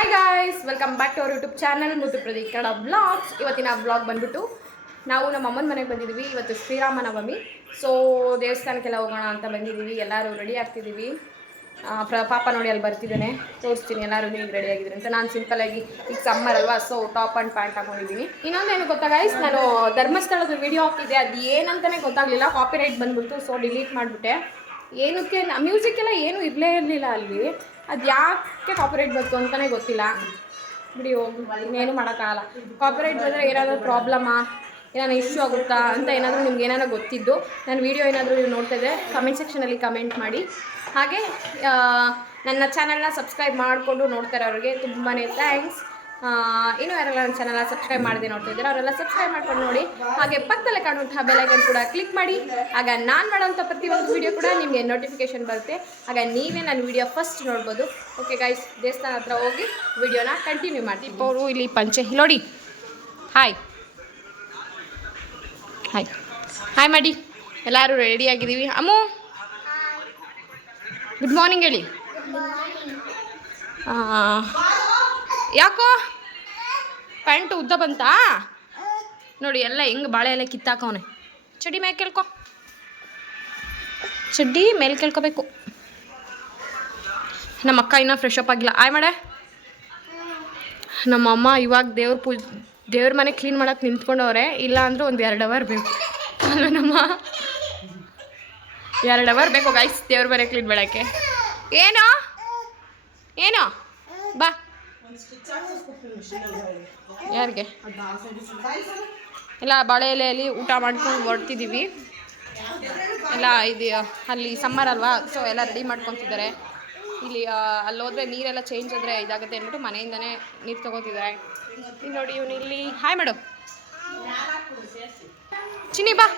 Hi guys, welcome back to our YouTube channel Muddu Pradeep Kannada blogs. ಇವತ್ತಿನ blog ಬಂದ್ಬಿಟ್ಟು ನಾವು ನಮ್ಮ ಅಮ್ಮನ ಮನೆಗೆ ಬಂದಿದ್ದೀವಿ. ಇವತ್ತು ಶ್ರೀರಾಮನವಮಿ, ಸೊ ದೇವಸ್ಥಾನಕ್ಕೆಲ್ಲ ಹೋಗೋಣ ಅಂತ ಬಂದಿದ್ದೀವಿ. ಎಲ್ಲರೂ ರೆಡಿ ಆಗ್ತಿದ್ದೀವಿ. ಪಾಪ ನೋಡಿ ಅಲ್ಲಿ ಬರ್ತಿದ್ದಾನೆ, ತೋರಿಸ್ತೀನಿ ಎಲ್ಲರೂ ಹೇಗೆ ರೆಡಿ ಆಗಿದ್ದೀನಿ ಅಂತ. ನಾನು ಸಿಂಪಲಾಗಿ ಈಗ ಸಮ್ಮರ್ ಅಲ್ವಾ, ಸೊ ಟಾಪ್ ಆ್ಯಂಡ್ ಪ್ಯಾಂಟ್ ಹಾಕೊಂಡಿದ್ದೀನಿ. ಇನ್ನೊಂದೇನು ಗೊತ್ತಾ ಗೈಸ್, ನಾನು ಧರ್ಮಸ್ಥಳದ ವಿಡಿಯೋ ಹಾಕಿದ್ದೆ, ಅದು ಏನಂತಲೇ ಗೊತ್ತಾಗಲಿಲ್ಲ, ಕಾಪಿರೈಟ್ ಬಂದ್ಬಿಟ್ಟು. ಸೊ ಡಿಲೀಟ್ ಮಾಡಿಬಿಟ್ಟೆ. ಏನಕ್ಕೆ ಮ್ಯೂಸಿಕ್ ಎಲ್ಲ ಏನೂ ಇರಲೇ ಇರಲಿಲ್ಲ ಅಲ್ಲಿ, ಅದು ಯಾಕೆ ಕಾಪಿರೈಟ್ ಬಂತು ಅಂತಲೇ ಗೊತ್ತಿಲ್ಲ. ಬಿಡಿ ಹೋಗಿ, ಇನ್ನೇನು ಮಾಡೋಕ್ಕಾಗಲ್ಲ. ಕಾಪಿರೈಟ್ ಬಂದರೆ ಏನಾದರೂ ಪ್ರಾಬ್ಲಮಾ, ಏನಾದ್ರು ಇಶ್ಯೂ ಆಗುತ್ತಾ ಅಂತ ಏನಾದರೂ ನಿಮ್ಗೆ ಏನಾದ್ರು ಗೊತ್ತಿದ್ದು ನನ್ನ ವೀಡಿಯೋ ಏನಾದರೂ ನೀವು ನೋಡ್ತಾ ಇದ್ದರೆ ಕಮೆಂಟ್ ಸೆಕ್ಷನಲ್ಲಿ ಕಮೆಂಟ್ ಮಾಡಿ. ಹಾಗೆ ನನ್ನ ಚಾನಲ್ನ ಸಬ್ಸ್ಕ್ರೈಬ್ ಮಾಡಿಕೊಂಡು ನೋಡ್ತಾರೆ ಅವ್ರಿಗೆ ತುಂಬಾ ಥ್ಯಾಂಕ್ಸ್. ಇನ್ನೂ ಯಾರೆಲ್ಲ ನನ್ನ ಚಾನಲ್ನ ಸಬ್ಸ್ಕ್ರೈಬ್ ಮಾಡದೆ ನೋಡ್ತಾ ಇದ್ದಾರೆ ಅವರೆಲ್ಲ ಸಬ್ಸ್ಕ್ರೈಬ್ ಮಾಡ್ಕೊಂಡು ನೋಡಿ. ಹಾಗೆ ಪಕ್ಕದಲ್ಲೇ ಕಾಣುವಂತಹ ಬೆಲ್ ಐಕಾನ್ ಕೂಡ ಕ್ಲಿಕ್ ಮಾಡಿ. ಆಗ ನಾನು ಮಾಡೋಂಥ ಪ್ರತಿಯೊಂದು ವೀಡಿಯೋ ಕೂಡ ನಿಮಗೆ ನೋಟಿಫಿಕೇಶನ್ ಬರುತ್ತೆ. ಆಗ ನೀವೇ ನನ್ನ ವೀಡಿಯೋ ಫಸ್ಟ್ ನೋಡ್ಬೋದು. ಓಕೆ ಗೈಸ್, ದೇವಸ್ಥಾನ ಹತ್ರ ಹೋಗಿ ವೀಡಿಯೋನ ಕಂಟಿನ್ಯೂ ಮಾಡ್ತೀವಿ. ಅವರು ಇಲ್ಲಿ ಪಂಚೆ ನೋಡಿ. ಹಾಯ್ ಹಾಯ್ ಹಾಯ್ ಮಾಡಿ. ಎಲ್ಲರೂ ರೆಡಿಯಾಗಿದ್ದೀವಿ. ಅಮ್ಮು ಗುಡ್ ಮಾರ್ನಿಂಗ್ ಹೇಳಿ. ಯಾಕೋ ಪ್ಯಾಂಟು ಉದ್ದ ಬಂತಾ ನೋಡಿ, ಎಲ್ಲ ಹೆಂಗೆ ಬಾಳೆ ಎಲ್ಲ ಕಿತ್ತಾಕವನೆ. ಚಡ್ಡಿ ಮೇಲೆ ಕೇಳ್ಕೊ, ಚಡ್ಡಿ ಮೇಲೆ ಕೇಳ್ಕೊಬೇಕು. ನಮ್ಮ ಅಕ್ಕ ಇನ್ನೂ ಫ್ರೆಶ್ ಅಪ್ ಆಗಿಲ್ಲ. ಆಯ್ ಮಾಡೆ. ನಮ್ಮಮ್ಮ ಇವಾಗ ದೇವ್ರ ಮನೆ ಕ್ಲೀನ್ ಮಾಡೋಕೆ ನಿಂತ್ಕೊಂಡವ್ರೆ. ಇಲ್ಲ ಅಂದ್ರೆ ಒಂದು 2 ಅವರ್ ಬೇಕು ಅಲ್ಲ ನಮ್ಮ, 2 ಅವರ್ ಬೇಕು ಗೈಸ್ ದೇವ್ರ ಮನೆ ಕ್ಲೀನ್ ಮಾಡೋಕ್ಕೆ. ಏನೋ ಏನೋ ಬಾ. ಯಾರಿಗೆ ಎಲ್ಲ ಬಾಳೆ ಎಲೆಯಲ್ಲಿ ಊಟ ಮಾಡ್ಕೊಂಡು ಹೊರಡ್ತಿದ್ದೀವಿ. ಎಲ್ಲ ಇದು ಅಲ್ಲಿ ಸಮ್ಮರ್ ಅಲ್ವಾ, ಸೊ ಎಲ್ಲ ರೆಡಿ ಮಾಡ್ಕೊತಿದ್ದಾರೆ. ಇಲ್ಲಿ ಅಲ್ಲಿ ಹೋದರೆ ನೀರೆಲ್ಲ ಚೇಂಜ್ ಆದರೆ ಇದಾಗುತ್ತೆ ಅಂದ್ಬಿಟ್ಟು ಮನೆಯಿಂದನೇ ನೀರು ತೊಗೋತಿದ್ದಾರೆ. ಇಲ್ಲಿ ನೋಡಿ, ಇವನು ಇಲ್ಲಿ ಹಾಯ್ ಮಾಡು. ಚಿನ್ನಿ ಬಾ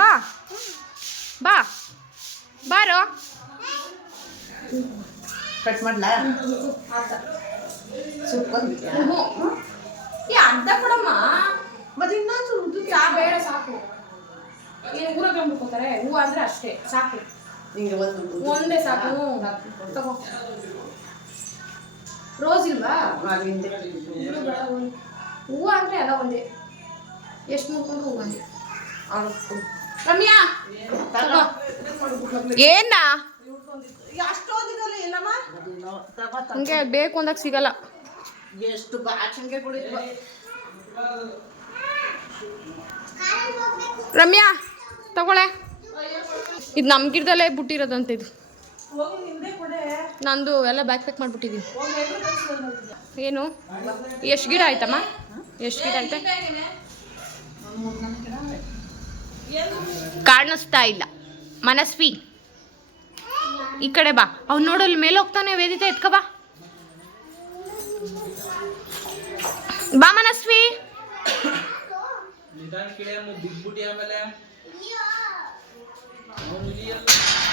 ಬಾ ಬಾ ಬಾರೋ. ಕಟ್ ಮಾಡ್ಲಾ ಸೂಪರ್ ಅರ್ಧ ಕೊಡಮ್ಮ, ಮತ್ತೆ ಇನ್ನೊಂದು ಉದ್ದಕ್ಕೆ ಆ ಬೇಡ ಸಾಕು. ಏನು ಊರಾಗ ಮುಡ್ಕೋತಾರೆ, ಹೂವು ಅಂದರೆ ಅಷ್ಟೇ ಸಾಕು, ಒಂದೇ ಸಾಕು. ತಗೋ. ರೋಸ್ ಇಲ್ವಾ? ಹೂವು ಅಂದರೆ ಎಲ್ಲ ಒಂದೇ, ಎಷ್ಟು ಮುಡ್ಕೊಂಡು ಹೂವು ಒಂದೇ. ರಮ್ಯಾ ಏನ ಹಂಗೆ ಬೇಕು ಅಂದಾಗ ಸಿಗಲ್ಲ. ಎಷ್ಟು ಬಾಚಂಗೆ ಕುಡಿದ್ವ. ರಮ್ಯಾ ತಗೊಳೆ, ಇದು ನಮ್ಮ ಗಿಡದಲ್ಲೇ ಬಿಟ್ಟಿರೋದಂತ. ಇದು ನಂದು ಎಲ್ಲ ಬ್ಯಾಕ್ ಪ್ಯಾಕ್ ಮಾಡಿಬಿಟ್ಟಿದ್ದೀನಿ. ಏನು ಎಷ್ಟು ಗಿಡ ಆಯ್ತಮ್ಮ? ಎಷ್ಟು ಗಿಡ ಆಯ್ತಾ? ಕಾಣಿಸ್ತಾ ಇಲ್ಲ ಮನಸ್ವಿ. ಈ ಕಡೆ ಬಾ. ಅವ್ನು ನೋಡಲ್ಲಿ ಮೇಲೆ ಹೋಗ್ತಾನೆ. ವೇದಿತ ಎತ್ಕ ಬಾ. ಬಾ ಮನಸ್ವಿ.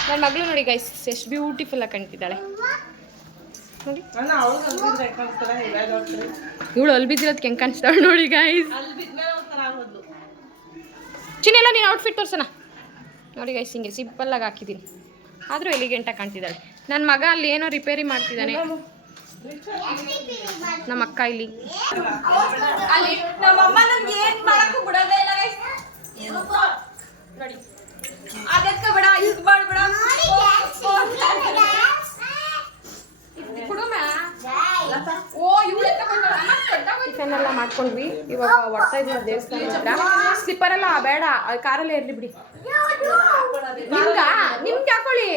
ನನ್ನ ಮಗಳು ನೋಡಿ ಗೈಸ್, ಎಷ್ಟು ಬ್ಯೂಟಿಫುಲ್ ಆಗಿ ಕಾಣ್ತಿದ್ದಾಳೆ ನೋಡಿ. ಇವಳು ಅಲ್ಲಿ ಬಿದ್ದಿರೋದಕ್ಕೆ ಹೆಂಗೆ ಕಾಣಿಸ್ತಾಳೆ ನೋಡಿ ಗೈಸ್. ಚಿನ್ನೆಲ್ಲ ನೀನು ಔಟ್ಫಿಟ್ ತೋರ್ಸೋಣ ನೋಡಿ ಗೈಸ್. ಹಿಂಗೆ ಸಿಂಪಲ್ಲಾಗಿ ಹಾಕಿದ್ದೀನಿ, ಆದರೂ ಎಲಿಗೆಂಟಾಗಿ ಕಾಣ್ತಿದ್ದಾಳೆ. ನನ್ನ ಮಗ ಅಲ್ಲಿ ಏನೋ ರಿಪೇರಿ ಮಾಡ್ತಿದ್ದಾನೆ. ನಮ್ಮ ಅಕ್ಕ ಇಲ್ಲಿ ನೋಡಿ. ಟಿಫನ್ ಎಲ್ಲ ಮಾಡ್ಕೊಂಡ್ವಿ. ಇವಾಗ ಹೊಡ್ತಾ ಇದ್ದೀವಿ ದೇವಸ್ಥಾನ ಹತ್ರ. ಸ್ಲಿಪ್ಪರ್ ಎಲ್ಲ ಬೇಡ, ಕಾರಲ್ಲೇ ಇರಲಿ ಬಿಡಿ. ನಿಮ್ಗೆ ಹಾಕೊಳ್ಳಿ,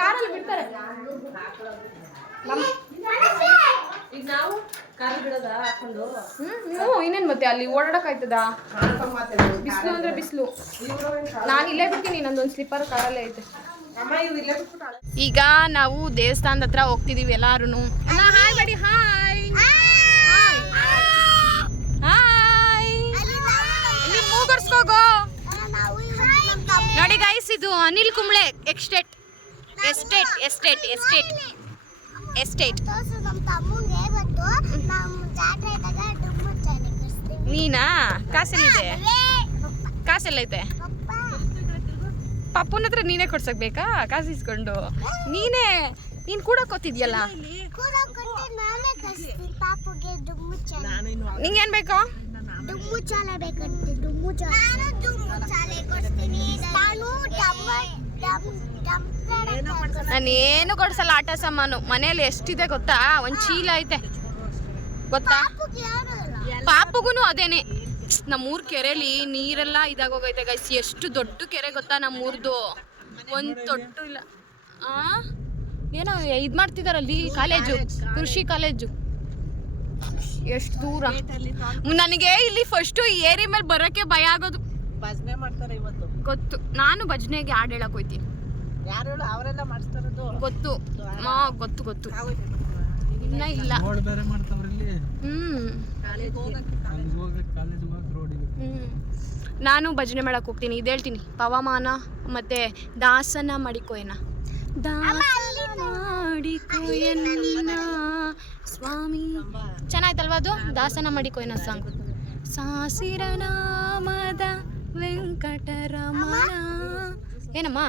ಕಾರಲ್ಲಿ ಬಿಡ್ತಾರೆ. ಈಗ ನಾವು ಕಾರಲ್ಲಿ ಬಿಡೋದ ಹಾಕೊಂಡು. ಇನ್ನೇನು ಮತ್ತೆ ಅಲ್ಲಿ ಓಡಾಡಕ್ಕಾಯ್ತದ? ಬಿಸಿಲು ಅಂದ್ರೆ ಬಿಸಿಲು. ನಾನು ಇಲ್ಲೇ ಬಿಡ್ತೀನಿ, ನಂದೊಂದು ಸ್ಲಿಪ್ಪರ್ ಕಾರಲ್ಲೇ ಐತೆ. ಈಗ ನಾವು ದೇವಸ್ಥಾನದ ಹತ್ರ ಹೋಗ್ತಿದೀವಿ ಎಲ್ಲಾರು. ಹಾಯ್ ಮಾಡಿ. Hi hi. ಇಲ್ಲಿ ಮೂಗರ್ಸ್ಕೋಗೋ ನೋಡಿ ಗೈಸ್. ಇದು Anil Kumble estate estate estate estate estate. ನೀನಾ? ಕಾಸೆಲ್ಲಿದೆ? ಕಾಸೆಲ್ಲೈತೆ? ಪಪ್ಪನ ಹತ್ರ ನೀನೇ ಕೊಡ್ಸಕ್ ಬೇಕಾ ಕಾಸು ಇಸ್ಕೊಂಡು? ನೀನೇ ನೀನ್ ಕೂಡ ಕೂತಿದ್ಯಲ್ಲ. ನಿಂಗೇನ್ ಬೇಕು? ನಾನೇನು ಕೊಡ್ಸಲ್ಲ ಆಟ ಸಾಮಾನು. ಮನೇಲಿ ಎಷ್ಟಿದೆ ಗೊತ್ತಾ? ಒಂದ್ ಚೀಲ ಐತೆ ಗೊತ್ತಾ? ಪಾಪುಗುನು ಅದೇನೆ. ನಮ್ಮೂರ್ ಕೆರೆಲಿ ನೀರೆಲ್ಲ ಇದಾಗೋಗೈತೆ ಗೈಸ್. ಎಷ್ಟು ದೊಡ್ಡ ಕೆರೆ ಗೊತ್ತಾ ನಮ್ಮೂರ್ದು? ಒಂದ್ ತೊಟ್ಟು ಇಲ್ಲ. ಏನೋ ಇದ್ ಮಾಡ್ತಿದಾರಲ್ಲಿ ಕಾಲೇಜು, ಕೃಷಿ ಕಾಲೇಜು. ಎಷ್ಟು ದೂರ. ನನಗೆ ಇಲ್ಲಿ ಫಸ್ಟ್ ಏರಿ ಮೇಲೆ ಬರೋಕೆ ಭಯ ಆಗೋದು. ಭಜನೆ ಮಾಡ್ತಾರೆ ಇವತ್ತು ಗೊತ್ತು. ನಾನು ಭಜನೆಗೆ ಹಾಡು ಹೇಳಕ್ ಹೋಯ್ತೀನಿ. ಯಾರು ಅವರೆಲ್ಲ ಮಾಡ್ತಾರದು ಗೊತ್ತು. ಗೊತ್ತು ಗೊತ್ತು. ಇನ್ನ ಇಲ್ಲ. ನಾನು ಭಜನೆ ಮಾಡಕ್ ಹೋಗ್ತೀನಿ. ಇದು ಹೇಳ್ತೀನಿ, ಪವಮಾನ ಮತ್ತೆ ದಾಸನ ಮಾಡಿಕೋಯನ. ದಾಸನ ಮಾಡಿಕೋಯನ ಸ್ವಾಮಿ. ಚೆನ್ನಾಯ್ತಲ್ವಾ ಅದು? ದಾಸನ ಮಾಡಿಕೋಯನ ಸಾಂಗ್. ಸಾಸಿರ ನಾಮದ ವೆಂಕಟರಮಣ. ಏನಮ್ಮ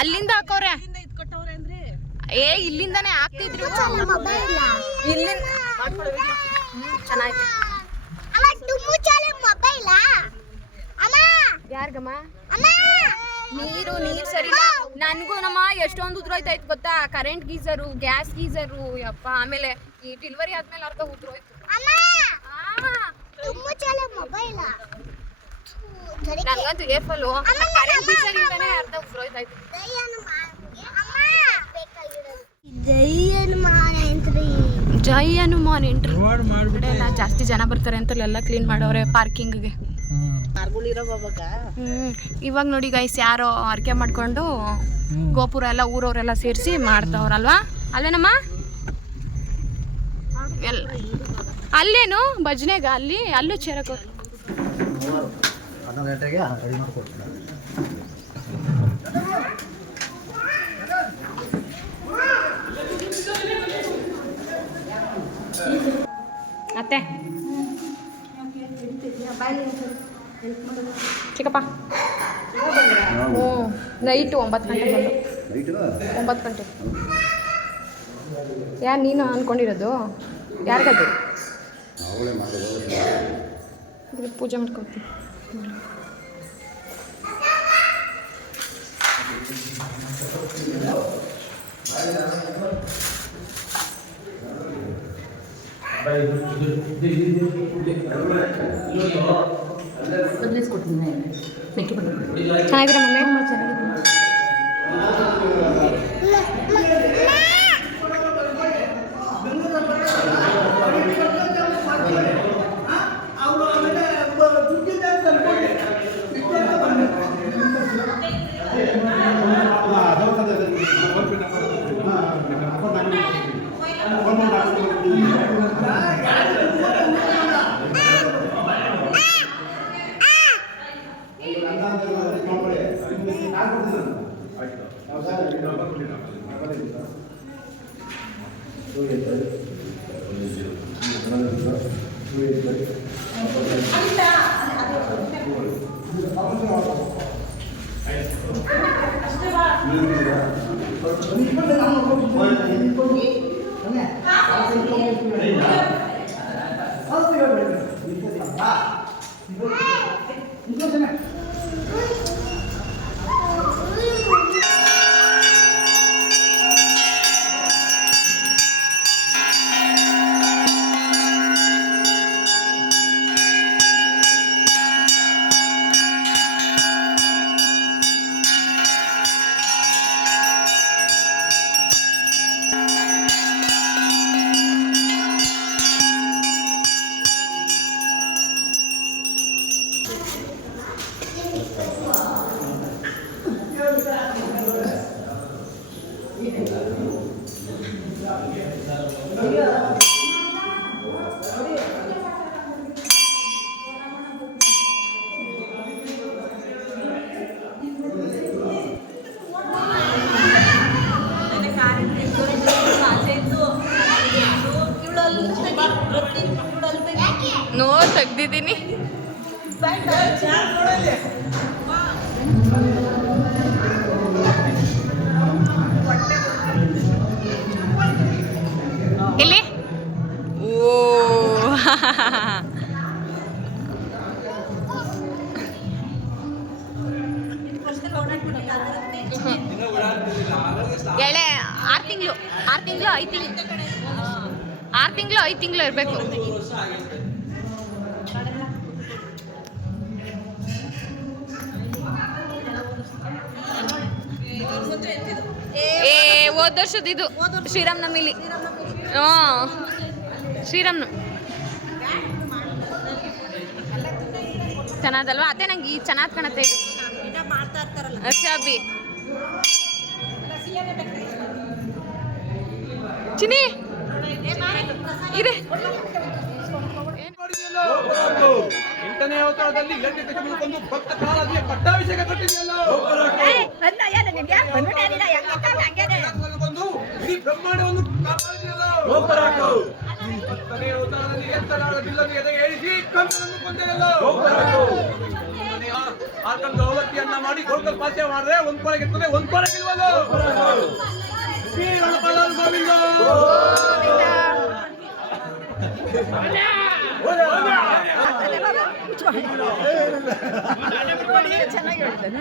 ಅಲ್ಲಿಂದ ಹಾಕೋರೆ? ಇಲ್ಲಿಂದಾನೆ ಹಾಕ್ತಿದ್ರು. ಚೆನ್ನಾಯ್ತು. ಯಾರ್ಗಮ್ಮ? ನೀರು ಸರಿ ಇಲ್ಲ. ನನ್ಗೂ ನಮ್ಮ ಎಷ್ಟೊಂದು ಉದ್ರೋಯ್ತಾಯ್ತು ಗೊತ್ತಾ? ಕರೆಂಟ್ ಗೀಸರು, ಗ್ಯಾಸ್ ಗೀಸರು, ಯಪ್ಪ. ಆಮೇಲೆ ಈ ಡೆಲಿವರಿ ಆದ್ಮೇಲೆ ಅರ್ಧ ಉದ್ರೋಯ್ತು. ನಂಗಂತೂ ಏರ್ಫಾಲು ಕರೆಂಟ್ ಗೀಸರ್ ಇಂದಾನೆ ಅರ್ಧ ಉದ್ರೋಯ್ತಾಯ್ತು. ಜೈ ಹನುಮಾನ್ ಎಂಟ್ರಿ ಕಡೆ ಎಲ್ಲ ಜಾಸ್ತಿ ಜನ ಬರ್ತಾರೆ ಅಂತ ಎಲ್ಲ ಕ್ಲೀನ್ ಮಾಡವ್ರೆ ಪಾರ್ಕಿಂಗ್ಗೆ. ಇವಾಗ ನೋಡಿ ಗೈಸ್, ಯಾರೋ ಅರ್ಕೆ ಮಾಡ್ಕೊಂಡು ಗೋಪುರ ಎಲ್ಲ ಊರವರೆಲ್ಲ ಸೇರಿಸಿ ಮಾಡ್ತಾವ್ರಲ್ವಾ? ಅಲ್ಲೇನಮ್ಮ? ಅಲ್ಲೇನು ಭಜನೆಗ ಅಲ್ಲೂ ಚೇರಕ್ಕೆ ಅತ್ತೆ ಚಿಕ್ಕಪ್ಪ. ನೈಟು 9 ಗಂಟೆಗೆ ಬಂದು. 9 ಗಂಟೆ. ಯಾರು ನೀನು ಅಂದ್ಕೊಂಡಿರೋದು? ಯಾರಿಗದು? ಪೂಜೆ ಮಾಡ್ಕೊಳ್ತೀನಿ. ಚೆನ್ನಾಗಿದ್ದೀರಾ ಮಮ್ಮಿ? ನೋ ತೆಗ್ದಿದ್ದೀನಿ. ಎಳೆ 6 ತಿಂಗಳು 5 ತಿಂಗಳು 5 ತಿಂಗಳು ಇರಬೇಕು. ಹೋದ ವರ್ಷದ ಇದು ಶ್ರೀರಾಮ್ ನಮಿಲಿ. ಶ್ರೀರಾಮ್ ಚೆನ್ನಾದಲ್ವಾ? ಅದೇ ನಂಗೆ ಈ ಚೆನ್ನಾಗಿ ಕಾಣತ್ತೆ ಇದು ಅಕ್ಷಾಬಿ. ಚಿನಿ ಇದೆ. ಎಂಟನೇ ಅವತಾರದಲ್ಲಿ ಹಿರಣ್ಯಕಶಿಪುವನ್ನು ಭಕ್ತ ಕಾಲದಿಯ ಪಟ್ಟಾಭಿಷೇಕ ಕಟ್ಟಿದೆಯಲ್ಲ, ಬಂದು ಇಡೀ ಬ್ರಹ್ಮಾಂಡವನ್ನು ಕಾಪಾಡಿದೆಯಲ್ಲ. ಹತ್ತನೇ ಅವತಾರದಲ್ಲಿ ಎತ್ತಲಾದ ಬಿಲ್ಲನ್ನು ಎದೆಗೆ ಏರಿಸಿ ಕಂಸನನ್ನು ಕೊಂದೆಯಲ್ಲ. ಆತನ ಅವಲಕ್ಕಿಯನ್ನ ಮಾಡಿ ಗೋಲ್ಕಲ್ ಪಾಸ್ಯ ಮಾಡಿದ್ರೆ ಒಂದ್ ಕೊಲೆ ಗೆರ್ತದೆ, ಒಂದ್ ಕೊಲೆ ಗೆಲ್ಲುವಲ್ಲ. ಗೋವಿಂದ ಚೆನ್ನಾಗಿ ಹೇಳ್ತಾನೆ.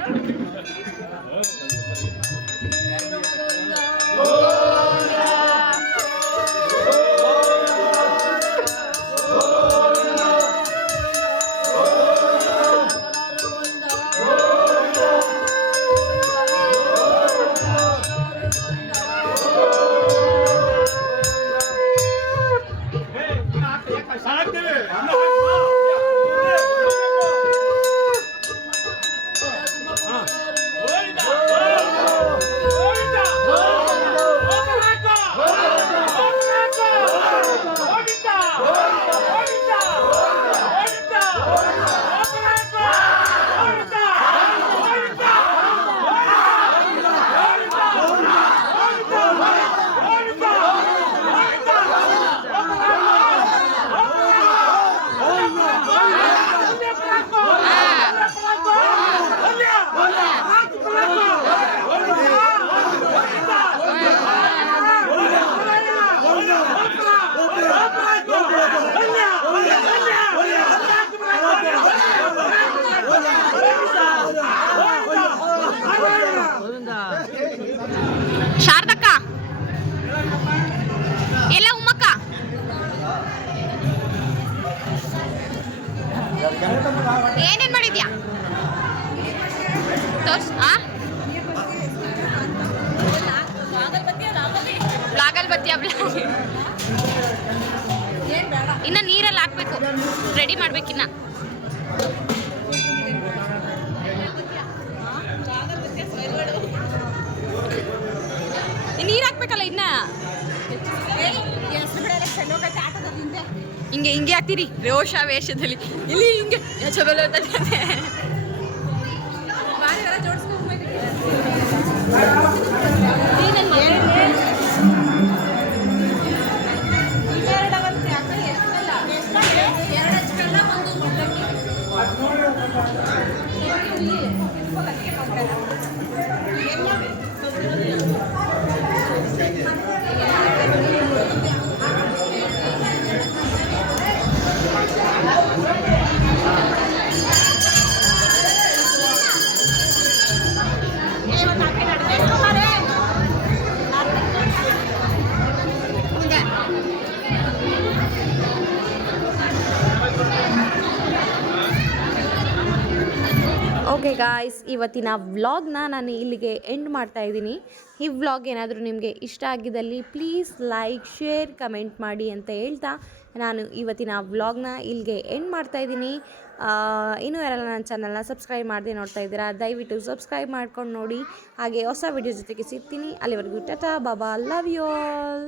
ಶಾರದಕ್ಕ ಎಲ್ಲ ಉಮ್ಮಕ್ಕ ಏನೇನ್ ಮಾಡಿದ್ಯಾ ತೋರ್ಸ್. ಬ್ಲಾಗಲ್ ಬತ್ತಿಯಾ? ಇನ್ನ ನೀರಲ್ಲಿ ಹಾಕ್ಬೇಕು, ರೆಡಿ ಮಾಡ್ಬೇಕಿನ್ನ. ನೀರು ಹಾಕ್ಬೇಕಲ್ಲ ಇನ್ನ. ಹಿಂಗೆ ಹಿಂಗೆ ಹಾಕ್ತೀರಿ ರೋಷ ವೇಷದಲ್ಲಿ. ಇಲ್ಲಿ ಹಿಂಗೆ ಚಬಲ ಓಕೆ ಗಾಯ್ಸ್, ಇವತ್ತಿನ ವ್ಲಾಗ್ನ ನಾನು ಇಲ್ಲಿಗೆ ಎಂಡ್ ಮಾಡ್ತಾ ಇದ್ದೀನಿ. ಈ ವ್ಲಾಗ್ ಏನಾದರೂ ನಿಮಗೆ ಇಷ್ಟ ಆಗಿದ್ದಲ್ಲಿ ಪ್ಲೀಸ್ ಲೈಕ್, ಶೇರ್, ಕಮೆಂಟ್ ಮಾಡಿ ಅಂತ ಹೇಳ್ತಾ ನಾನು ಇವತ್ತಿನ ವ್ಲಾಗ್ನ ಇಲ್ಲಿಗೆ ಎಂಡ್ ಮಾಡ್ತಾ ಇದ್ದೀನಿ. ಇನ್ನೂ ಯಾರೆಲ್ಲ ನನ್ನ ಚಾನಲ್ನ ಸಬ್ಸ್ಕ್ರೈಬ್ ಮಾಡದೆ ನೋಡ್ತಾ ಇದ್ದೀರಾ, ದಯವಿಟ್ಟು ಸಬ್ಸ್ಕ್ರೈಬ್ ಮಾಡ್ಕೊಂಡು ನೋಡಿ. ಹಾಗೆ ಹೊಸ ವಿಡಿಯೋ ಜೊತೆಗೆ ಸಿಗ್ತೀನಿ. ಅಲ್ಲಿವರೆಗೂ ಟಾಟಾ ಬಾಬಾ, ಲವ್ ಯು ಆಲ್.